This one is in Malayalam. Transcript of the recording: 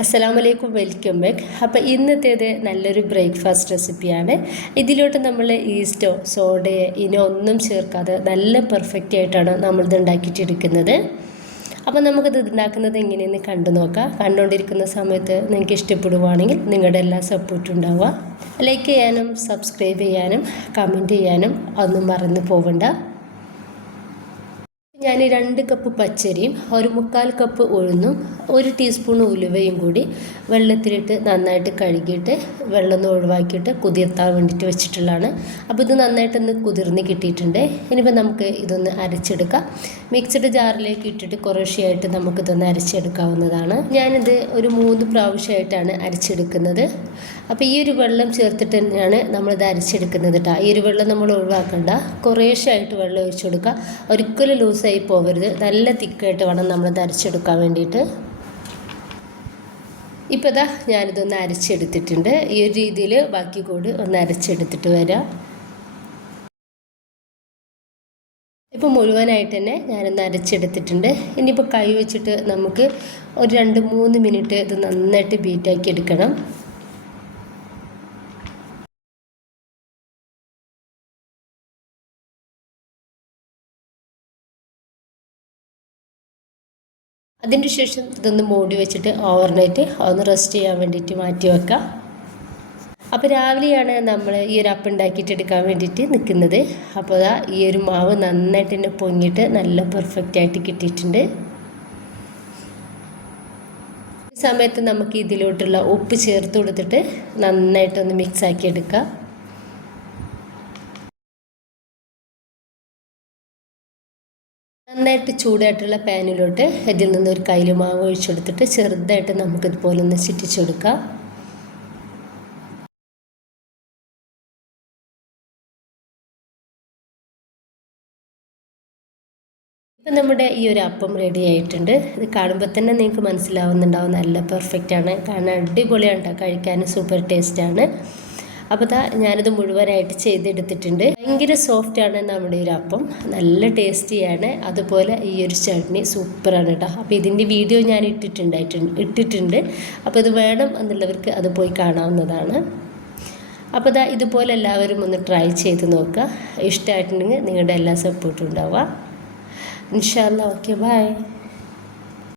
അസ്സലാമലൈക്കും, വെൽക്കം ബാക്ക്. അപ്പോൾ ഇന്നത്തേത് നല്ലൊരു ബ്രേക്ക്ഫാസ്റ്റ് റെസിപ്പിയാണ്. ഇതിലോട്ട് നമ്മൾ ഈസ്റ്റോ സോഡയോ ഇനോ ഒന്നും ചേർക്കാതെ നല്ല പെർഫെക്റ്റ് ആയിട്ടാണ് നമ്മളിത് ഉണ്ടാക്കിയിട്ടെടുക്കുന്നത്. അപ്പോൾ നമുക്കിത് ഉണ്ടാക്കുന്നത് എങ്ങനെയെന്ന് കണ്ടു നോക്കാം. കണ്ടുകൊണ്ടിരിക്കുന്ന സമയത്ത് നിങ്ങൾക്ക് ഇഷ്ടപ്പെടുവാണെങ്കിൽ നിങ്ങളുടെ എല്ലാ സപ്പോർട്ടും ഉണ്ടാവുക. ലൈക്ക് ചെയ്യാനും സബ്സ്ക്രൈബ് ചെയ്യാനും കമൻറ്റ് ചെയ്യാനും ഒന്നും മറന്നു പോകണ്ട. ഞാൻ 2 കപ്പ് പച്ചരിയും 1/4 കപ്പ് ഉഴുന്നും 1 ടീസ്പൂൺ ഉലുവയും കൂടി വെള്ളത്തിലിട്ട് നന്നായിട്ട് കഴുകിയിട്ട് വെള്ളം ഒഴിവാക്കിയിട്ട് കുതിർത്താൻ വേണ്ടിയിട്ട് വെച്ചിട്ടുള്ളതാണ്. അപ്പോൾ ഇത് നന്നായിട്ടൊന്ന് കുതിർന്ന് കിട്ടിയിട്ടുണ്ട്. ഇനിയിപ്പോൾ നമുക്ക് ഇതൊന്ന് അരച്ചെടുക്കാം. മിക്സഡ് ജാറിലേക്ക് ഇട്ടിട്ട് കുറേശ്ശെയായിട്ട് നമുക്കിതൊന്ന് അരച്ചെടുക്കാവുന്നതാണ്. ഞാനിത് ഒരു 3 പ്രാവശ്യമായിട്ടാണ് അരച്ചെടുക്കുന്നത്. അപ്പോൾ ഈ ഒരു വെള്ളം ചേർത്തിട്ട് തന്നെയാണ് നമ്മളിത് അരച്ചെടുക്കുന്നത് കേട്ടോ. ഈ ഒരു വെള്ളം നമ്മൾ ഒഴിവാക്കണ്ട, കുറേശ്ശെയായിട്ട് വെള്ളം ഒഴിച്ചു കൊടുക്കുക. ഒരിക്കലും ലൂസായി പോകരുത്, നല്ല തിക്കായിട്ട് വേണം നമ്മളിത് അരച്ചെടുക്കാൻ വേണ്ടിയിട്ട്. ഇപ്പോൾ ഇതാ ഞാനിതൊന്ന് അരച്ചെടുത്തിട്ടുണ്ട്. ഈ ഒരു രീതിയിൽ ബാക്കി കൂടി ഒന്ന് അരച്ചെടുത്തിട്ട് വരാം. ഇപ്പോൾ മുഴുവനായിട്ട് തന്നെ ഞാനൊന്ന് അരച്ചെടുത്തിട്ടുണ്ട്. ഇനിയിപ്പോൾ കൈ വെച്ചിട്ട് നമുക്ക് ഒരു 2-3 മിനിറ്റ് ഇത് നന്നായിട്ട് ബീറ്റാക്കി എടുക്കണം. അതിന് ശേഷം ഇതൊന്ന് മൂടി വെച്ചിട്ട് ഓവർനൈറ്റ് ഒന്ന് റെസ്റ്റ് ചെയ്യാൻ വേണ്ടിയിട്ട് മാറ്റി വെക്കാം. അപ്പോൾ രാവിലെയാണ് നമ്മൾ ഈ ഒരു അപ്പം ഉണ്ടാക്കിയിട്ട് എടുക്കാൻ വേണ്ടിയിട്ട് നിൽക്കുന്നത്. അപ്പോൾ ഈ ഒരു മാവ് നന്നായിട്ട് തന്നെ പൊങ്ങിയിട്ട് നല്ല പെർഫെക്റ്റ് ആയിട്ട് കിട്ടിയിട്ടുണ്ട്. ഈ സമയത്ത് നമുക്ക് ഇതിലോട്ടുള്ള ഉപ്പ് ചേർത്ത് കൊടുത്തിട്ട് നന്നായിട്ടൊന്ന് മിക്സ് ആക്കി എടുക്കാം. നന്നായിട്ട് ചൂടായിട്ടുള്ള പാനിലോട്ട് ഇതിൽ നിന്ന് ഒരു കയ്യിൽ മാവ് ഒഴിച്ചെടുത്തിട്ട് ചെറുതായിട്ട് നമുക്കിതുപോലെ ഒന്ന് ചുറ്റിച്ചെടുക്കാം. ഇപ്പം നമ്മുടെ ഈ ഒരു അപ്പം റെഡി ആയിട്ടുണ്ട്. ഇത് കാണുമ്പോൾ തന്നെ നിങ്ങൾക്ക് മനസ്സിലാവുന്നുണ്ടാവും നല്ല പെർഫെക്റ്റാണ്. കാരണം അടിപൊളിയാണ് കേട്ടോ, കഴിക്കാൻ സൂപ്പർ ടേസ്റ്റാണ്. അപ്പോൾ ഞാനിത് മുഴുവനായിട്ട് ചെയ്തെടുത്തിട്ടുണ്ട്. ഭയങ്കര സോഫ്റ്റാണ് നമ്മുടെ ഒരു അപ്പം, നല്ല ടേസ്റ്റിയാണ്. അതുപോലെ ഈ ഒരു ചട്നി സൂപ്പറാണ് കേട്ടോ. അപ്പോൾ ഇതിൻ്റെ വീഡിയോ ഞാൻ ഇട്ടിട്ടുണ്ട്. അപ്പോൾ ഇത് വേണം എന്നുള്ളവർക്ക് അത് പോയി കാണാവുന്നതാണ്. അപ്പോൾ ഇതുപോലെ എല്ലാവരും ഒന്ന് ട്രൈ ചെയ്ത് നോക്കുക. ഇഷ്ടമായിട്ടുണ്ടെങ്കിൽ നിങ്ങളുടെ എല്ലാ സപ്പോർട്ടും ഉണ്ടാവുക. ഇൻഷാ അല്ലാഹ്. Okay, by.